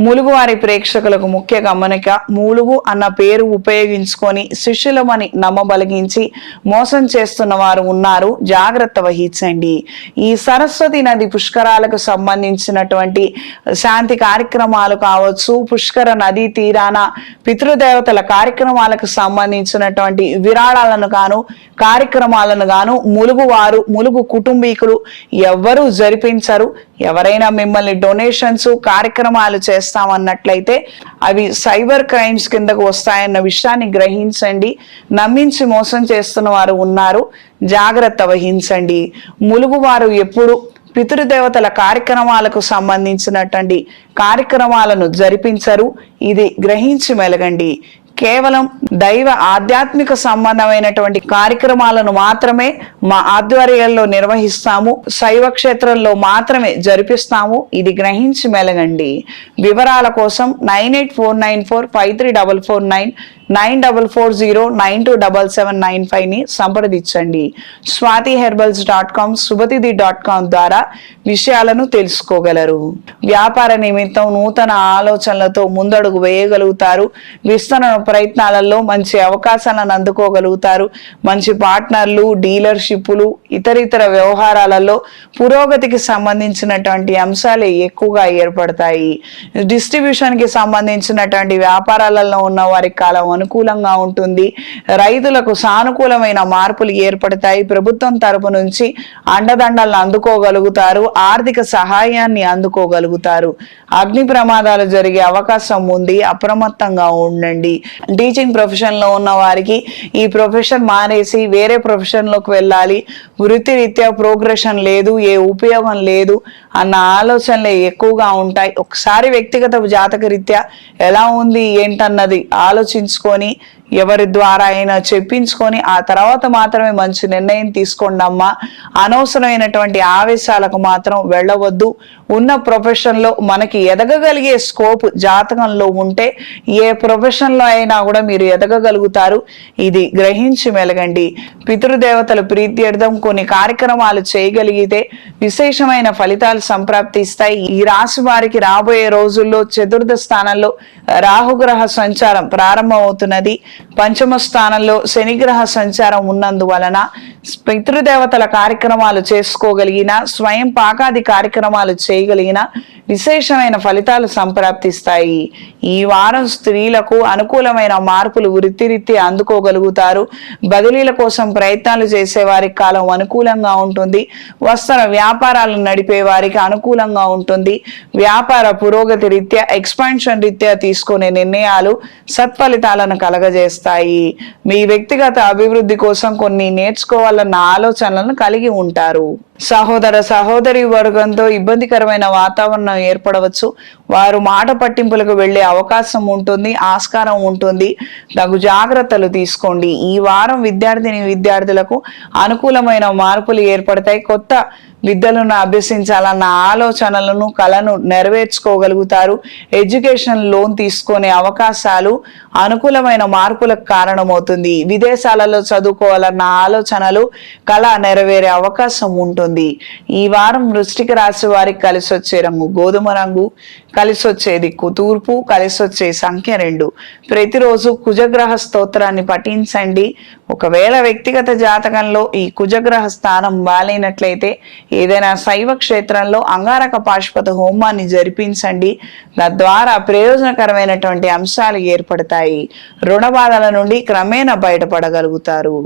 ములుగువారి ప్రేక్షకులకు ముఖ్య గమనిక మూలుగు అన్న పేరు ఉపయోగించుకొని శిష్యులమని నమ్మబలిగించి మోసం చేస్తున్న వారు ఉన్నారు. జాగ్రత్త వహించండి. ఈ సరస్వతి నది పుష్కరాలకు సంబంధించినటువంటి శాంతి కార్యక్రమాలు కావచ్చు పుష్కర నదీ తీరాన పితృదేవతల కార్యక్రమాలకు సంబంధించినటువంటి విరాళాలను గాను కార్యక్రమాలను గాను ములుగు వారు ములుగు కుటుంబీకులు ఎవ్వరూ జరిపించరు. ఎవరైనా మిమ్మల్ని డొనేషన్స్ కార్యక్రమాలు చేస్తామన్నట్లయితే అవి సైబర్ క్రైమ్స్ కిందకు వస్తాయన్న విషయాన్ని గ్రహించండి. నమ్మించి మోసం చేస్తున్న వారు ఉన్నారు. జాగ్రత్త వహించండి. ములుగువారు ఎప్పుడు పితృదేవతల కార్యక్రమాలకు సంబంధించినటువంటి కార్యక్రమాలను జరిపించరు. ఇది గ్రహించి మెలగండి. కేవలం దైవ ఆధ్యాత్మిక సంబంధమైనటువంటి కార్యక్రమాలను మాత్రమే మా ఆధ్వర్యంలో నిర్వహిస్తాము. శైవ క్షేత్రంలో మాత్రమే జరిపిస్తాము. ఇది గ్రహించి మెలగండి. వివరాల కోసం nine eight four nine four five three double four nine nine double four zero nine two double seven nine ఫైవ్ని సంప్రదించండి. స్వాతి హెర్బల్స్ డాట్ కామ్ సుభతిది డాట్ కామ్ ద్వారా విషయాలను తెలుసుకోగలరు. వ్యాపార నిమిత్తం నూతన ఆలోచనలతో ముందడుగు వేయగలుగుతారు. విస్తరణ ప్రయత్నాలలో మంచి అవకాశాలను అందుకోగలుగుతారు. మంచి పార్ట్నర్లు డీలర్షిప్లు ఇతరితర వ్యవహారాలలో పురోగతికి సంబంధించినటువంటి అంశాలే ఎక్కువగా ఏర్పడతాయి. డిస్ట్రిబ్యూషన్కి సంబంధించినటువంటి వ్యాపారాలలో ఉన్న వారి కాలం అనుకూలంగా ఉంటుంది. రైతులకు సానుకూలమైన మార్పులు ఏర్పడతాయి. ప్రభుత్వం తరపు నుంచి అండదండలను అందుకోగలుగుతారు. ఆర్థిక సహాయాన్ని అందుకోగలుగుతారు. అగ్ని ప్రమాదాలు జరిగే అవకాశం ఉంది. అప్రమత్తంగా ఉండండి. టీచింగ్ ప్రొఫెషన్లో ఉన్న వారికి ఈ ప్రొఫెషన్ మానేసి వేరే ప్రొఫెషన్లోకి వెళ్ళాలి. వృత్తిరీత్యా ప్రోగ్రెషన్ లేదు. ఏ ఉపయోగం లేదు అన్న ఆలోచనలే ఎక్కువగా ఉంటాయి. ఒకసారి వ్యక్తిగత జాతక రీత్యా ఎలా ఉంది ఏంటన్నది ఆలోచించుకొని ఎవరి ద్వారా అయినా చెప్పించుకొని ఆ తర్వాత మాత్రమే మంచి నిర్ణయం తీసుకోండి అమ్మా. అనవసరమైనటువంటి ఆవేశాలకు మాత్రం వెళ్ళవద్దు. ఉన్న ప్రొఫెషన్లో మనకి ఎదగగలిగే స్కోప్ జాతకంలో ఉంటే ఏ ప్రొఫెషన్లో అయినా కూడా మీరు ఎదగగలుగుతారు. ఇది గ్రహించి మెలగండి. పితృదేవతల ప్రీత్యర్థం కొన్ని కార్యక్రమాలు చేయగలిగితే విశేషమైన ఫలితాలు సంప్రాప్తిస్తాయి. ఈ రాశి వారికి రాబోయే రోజుల్లో చతుర్థ స్థానంలో రాహుగ్రహ సంచారం ప్రారంభమవుతున్నది. పంచమ స్థానంలో శనిగ్రహ సంచారం ఉన్నందువలన పితృదేవతల కార్యక్రమాలు చేసుకోగలిగిన స్వయం పాకాది కార్యక్రమాలు చేయగలిగిన విశేషమైన ఫలితాలు సంప్రాప్తిస్తాయి. ఈ వారం స్త్రీలకు అనుకూలమైన మార్పులు వృత్తిరీత్యా అందుకోగలుగుతారు. బదిలీల కోసం ప్రయత్నాలు చేసే వారికి కాలం అనుకూలంగా ఉంటుంది. వస్త్ర వ్యాపారాలు నడిపే వారికి అనుకూలంగా ఉంటుంది. వ్యాపార పురోగతి రీత్యా ఎక్స్పాన్షన్ రీత్యా తీసుకునే నిర్ణయాలు సత్ఫలితాలను కలగజేస్తాయి. మీ వ్యక్తిగత అభివృద్ధి కోసం కొన్ని నేర్చుకోవాలన్న ఆలోచనలను కలిగి ఉంటారు. సహోదర సహోదరి వర్గంతో ఇబ్బందికరమైన వాతావరణం ఏర్పడవచ్చు. వారు మాట పట్టింపులకు వెళ్ళే అవకాశం ఉంటుంది ఆస్కారం ఉంటుంది. తగు జాగ్రత్తలు తీసుకోండి. ఈ వారం విద్యార్థిని విద్యార్థులకు అనుకూలమైన మార్పులు ఏర్పడతాయి. కొత్త విద్యలను అభ్యసించాలన్న ఆలోచనలను కళను నెరవేర్చుకోగలుగుతారు. ఎడ్యుకేషన్ లోన్ తీసుకునే అవకాశాలు అనుకూలమైన మార్పులకు కారణమవుతుంది. విదేశాలలో చదువుకోవాలన్న ఆలోచనలు కళ నెరవేరే అవకాశం ఉంటుంది. ఈ వారం వృష్టిక రాశి వారికి కలిసి వచ్చే రంగు గోధుమ రంగు కలిసి వచ్చే దిక్కు తూర్పు కలిసి వచ్చే సంఖ్య రెండు. ప్రతిరోజు కుజగ్రహ స్తోత్రాన్ని పఠించండి. ఒకవేళ వ్యక్తిగత జాతకంలో ఈ కుజగ్రహ స్థానం బాలైనట్లయితే ఏదైనా శైవ క్షేత్రంలో అంగారక పాశుపత హోమాన్ని జరిపించండి. తద్వారా ప్రయోజనకరమైనటువంటి అంశాలు ఏర్పడతాయి. రుణ బాధల నుండి క్రమేణా బయటపడగలుగుతారు.